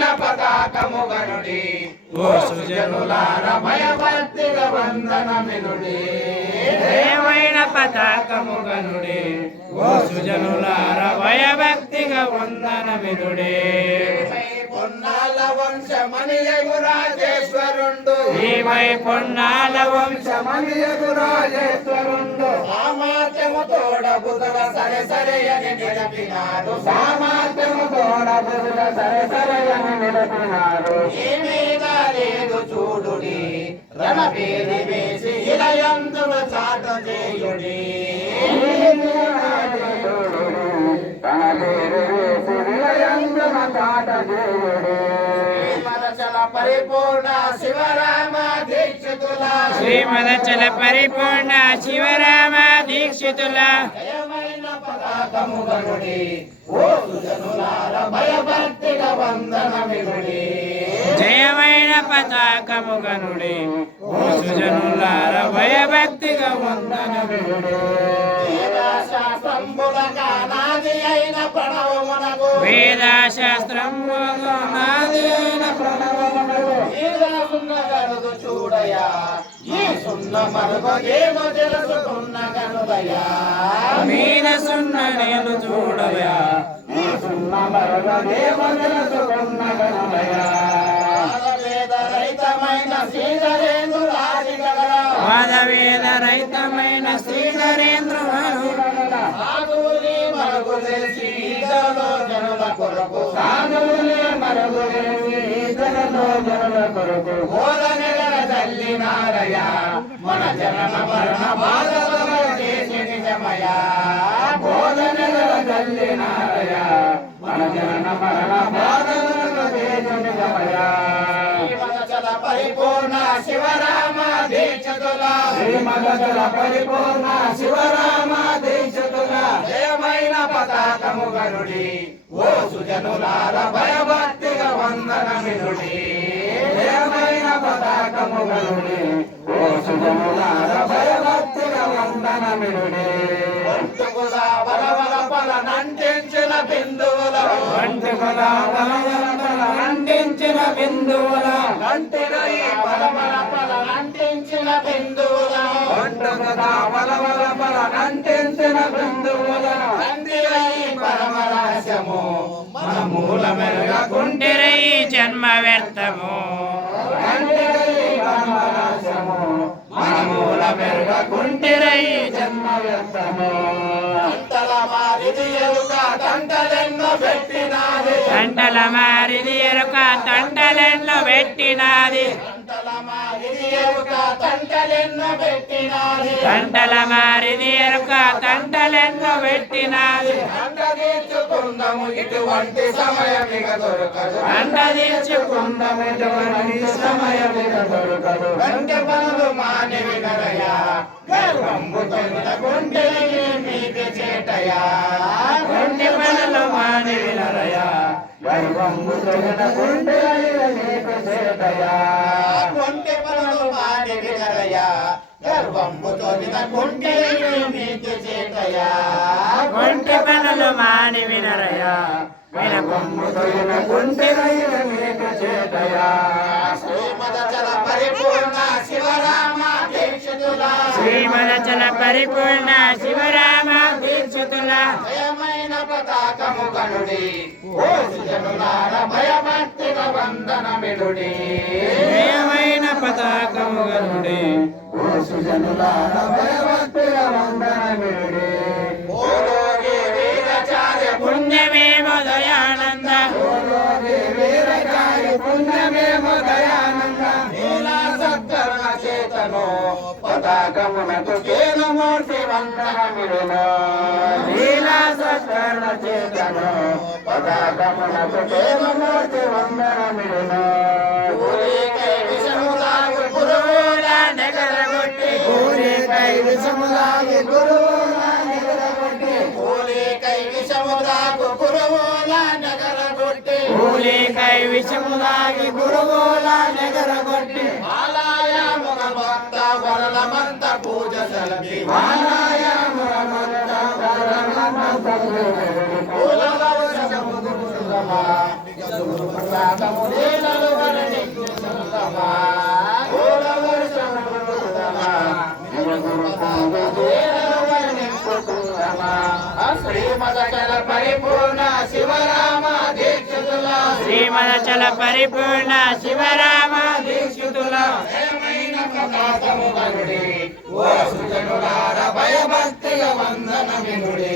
జయమైన పతాకము గనుడి ఓ సుజనులార భయభక్తిగా వందనమినుడి జయమైన పతాకము గనుడి ఓ సుజనులార భయభక్తిగా వందనమినుడి పొన్నాల వంశమని రాజేశ్వరుండు ఈమై పొన్నాల వంశమని రాజేశ్వరుండు సామర్థ్యము తోడ బుధుల సరే సరే అని నిలిపినాడు సామర్థ్యము తోడ బుధుల సరే సరే అని నిలిపినాడు ఏమీగా లేదు చూడుడి రణభేరి వేసి ఇలయందుల చాట చేయుడి పరిపూర్ణ శివరామ దీక్షితుల శ్రీమదచల పరిపూర్ణ శివరామ దీక్షితుల జయమైన పతాకము గనుడి ఓ సుజనులార భయభక్తిగా వందనమినుడి జయమైన పతాకము గనుడి ఓ సుజనులార భయభక్తిగా వందనమినుడి నాది అయిన ప్రణవమునకు వేద శాస్త్రములకు నాది అయిన ప్రణవమునకు గనుడు చూడయా ఈ సున్న మరుగు ఏమో తెలుసుకున్న గనుడయా మీద సున్న నేను చూడయా ఈ సున్న మరుగు ఏమో తెలుసుకున్న గనుడయా వేద రహితమైన శ్రీధరేంద్రులాది గగన వాదవేద రహితమైన శ్రీధరేంద్రుడు సాధువుని మరుగులేసి ఈదలో జనుల కొరకు సాధువుని మరుగులేసి ఈదలో జనుల కొరకు ఘోర నెగర తల్లినారయ మన జనన మరణ బాధలు చేసి నిజమయా ఘోర నెగర తల్లినారయ మన జనన మరణ బాధలు చేసి నిజమయా పరిపూర్ణ శివరామ దీక్షతుల శ్రీమదచల పరిపూర్ణ శివరామ దీక్షతుల జయమైన పతాకము గనుడి ఓ సుజనులార భయభక్తిగా వందనమినుడి జయమైన పతాకము గనుడి ఓ సుజనులార భయభక్తిగా వందనమినుడి వంటుకుల బలబల పల నంటించిన బిందువుల వంటుకుల బలబల నంటించిన బిందువుల అంటిరై బలబల పల నంటించిన బిందువుల వంటుకుల బలబల పల నంటించిన బిందువుల అంటిరై పరమరహస్యము మన మూల మెరుగకుంటిరై జన్మ వ్యర్థము అంటిరై పరమరహస్యము మన మూల మెరుగకుంటిరై జన్మ వ్యర్థము అంతల మారిది ఎరుక తంటలెన్నో పెట్టినాది తంటల మారిది ఎరుక తంటలెన్నో పెట్టినాది తంటల మారిది ఎరుక తంటలెన్నో పెట్టినాది తంటల మారిది ఎరుక తంటలెన్నో పెట్టినాది అంట తీర్చుకుందాము ఇటువంటి సమయం ఇక దొరకదు అంట తీర్చుకుందాము ఇటువంటి సమయం ఇక దొరకదు గంట పనులు మాని వినరయా గర్వంబు తొందకుంటే మీకు చేటయా కొంటి పనులు మాని వినరయా గర్వంబు తొందకుంటే మీకు చేటయా కొంటి పనులు మాని వినరయా గర్వంబు తొందకుంటే మీకు చేటయా కొంటి పనులు మాని వినరయా గర్వంబు తొందకుంటే మీకు చేటయా శ్రీమదచల పరిపూర్ణ శివరామ దీక్షితుల శ్రీమదచల పరిపూర్ణ శివరామ దీక్షితుల జయమైన పతాకము గనుడి ఓ సుజనులార భయభక్తిగా వందనమిడుడి జయమైన పతాకము గనుడి ఓ సుజనులార భయభక్తిగా వందనమిడుడి ఓ రోగి వీరాచార్య పుణ్యమేమో దయానంద రోగి వీరాచార్య పుణ్యమేమో దయానంద నీలా సత్కరణ చేతను పతాకమునకు కేనుమూర్తి వందనమిడును నీలా సత్కరణ చేతను పతాకమునకు కేనుమూర్తి వందనమిడును ఊరికై విషములాగు గురువుల నెగరగొట్టి ఊరికై విషములాగి గురువుల నెగరగొట్టి ఊరికై విషములాగు గురువుల నెగరగొట్టి పూలికై విషములాగి గురువుల నెగరగొట్టి ఆలయమున భక్త వరలమంత పూజ సలపి ఆలయమున వరలమంత పూజ సలపి పూలల పతాకము లీలలు వర్ణించుకుందామా పూల వర్షము కురుద్దామా లీలలు వర్ణించుకుందామా శ్రీమదచల పరిపూర్ణ శివరామ దీక్షితుల శ్రీమదచల పరిపూర్ణ శివరామ దీక్షితుల జయమైన పతాకము గనుడి ఓ సుజనులార భయభక్తిగా వందనమినుడి